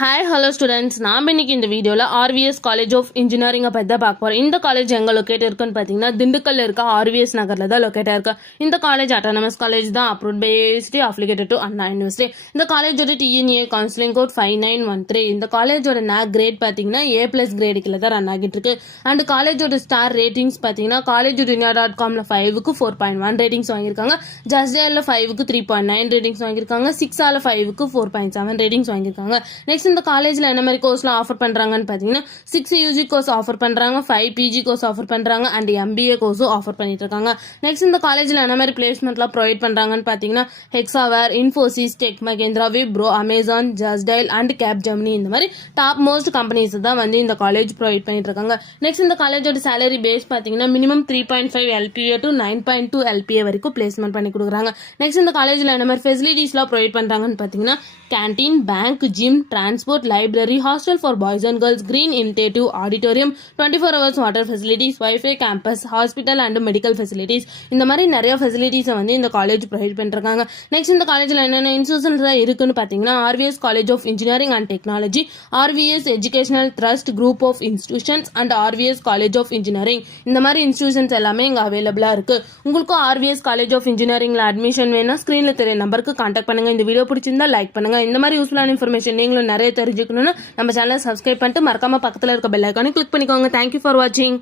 Hi hello students, நாம் இன்னைக்கு இந்த வீடியோவில் ஆர்விஎஸ் காலேஜ் ஆஃப் இன்ஜினியரிங்கை பற்றி தான் பார்க்க போகிறோம். இந்த காலேஜ் எங்கே லொக்கேட் இருக்குன்னு பார்த்தீங்கன்னா திண்டுக்கல்ல இருக்க ஆர்விஎஸ் நகரில் தான் லொக்கேட்டாக இருக்கு. இந்த காலேஜ் அட்டானமஸ் காலேஜ் தான், approved by university, affiliated to Anna university. இந்த காலேஜோட டிஎன்ஏ கவுன்சிலிங் கோட் 5913. இந்த காலேஜோட NAC கிரேட் பார்த்தீங்கன்னா A+ கிரேடு கீழே தான் ரன் ஆகிட்டு இருக்கு. அண்ட் காலேஜோட ஸ்டார் ரேட்டிங்ஸ் பார்த்தீங்கன்னா காலேஜ் dunia.comல 5க்கு 4.1 ரேட்டிங்ஸ் வாங்கியிருக்காங்க. ஜஸ்டியரில் 5க்கு 3.9 ரேட்டிங்ஸ் வாங்கியிருக்காங்க. 6ஆல 5க்கு 4.7 ரேட்டிங்ஸ் வாங்கியிருக்காங்க. நெக்ஸ்ட் இந்த காலேஜ்ல என்ன மாதிரி கோர்ஸ்லாம் ஆஃபர் பண்றாங்கன்னு பாத்தீங்கன்னா 6 யூஜி கோர்ஸ் ஆஃபர் பண்றாங்க, 5 பிஜி கோர்ஸ் ஆஃபர் பண்றாங்க அண்ட் MBA கோர்ஸும் ஆஃபர் பண்ணிட்டு இருக்காங்க. நெக்ஸ்ட் இந்த காலேஜ்ல என்ன மாதிரி பிளேஸ்மெண்ட்லாம் ப்ரொவைட் பண்றாங்கன்னு பாத்தீங்கன்னா Hexaware, Infosys, Tech Mahindra, Wipro, Amazon, ஜஸ்டைல் அண்ட் கேப் ஜெமினி இந்த மாதிரி டாப் மோஸ்ட் கம்பெனிஸ் தான் வந்து இந்த காலேஜ் ப்ரொவைட் பண்ணிட்டு இருக்காங்க. நெக்ஸ்ட் இந்த காலேஜோட சேலரி பேஸ் பாத்தீங்கன்னா மினிமம் 3.5 LPA டு 9.2 LPA வரைக்கும் பிளேஸ்மெண்ட் பண்ணி கொடுக்குறாங்க. நெக்ஸ்ட் இந்த காலேஜ்ல என்ன மாதிரி ஃபெசிலிட்டிஸ்லாம் ப்ரொவைட் பண்றாங்கன்னு பாத்தீங்கன்னா canteen, bank, gym, transport, library, hostel for boys and girls, green initiative, auditorium, 24 hours water facilities, wifi, campus, hospital and medical facilities இந்த மாதிரி நிறைய ஃபெசிலிட்டிஸை வந்து இந்த காலேஜ் ப்ரொவைட் பண்ணிருக்காங்க. நெக்ஸ்ட் இந்த காலேஜில் என்னென்ன இன்ஸ்டியூஷன்ஸ் இருக்குன்னு பார்த்தீங்கன்னா RVS college of engineering and technology, RVS educational trust group of institutions and RVS college of engineering இந்த மாதிரி இன்ஸ்டியூஷன்ஸ் எல்லாமே இங்கே அவைலபிளாக இருக்கு. உங்களுக்கும் ஆர்விஎஸ் காலேஜ் ஆஃப் இன்ஜினியரிங்ல அட்மிஷன் வேணும், ஸ்க்ரீனில் தெரிய நம்பருக்கு கான்டாக்ட் பண்ணுங்க. இந்த வீடியோ பிடிச்சிருந்தா லைக் பண்ணுங்க. இந்த மாதிரி யூஸ்ஃபுல்லான இன்ஃபர்மேஷன் நீங்களும் நிறைய தெரிஞ்சுக்கணும்னு நம்ம சேனலை சப்ஸ்கிரைப் பண்ணிட்டு மறக்காம பக்கத்தில் இருக்க பெல் ஐக்கானை கிளிக் பண்ணிக்கோங்க. தேங்க்யூ ஃபார் வாட்சிங்.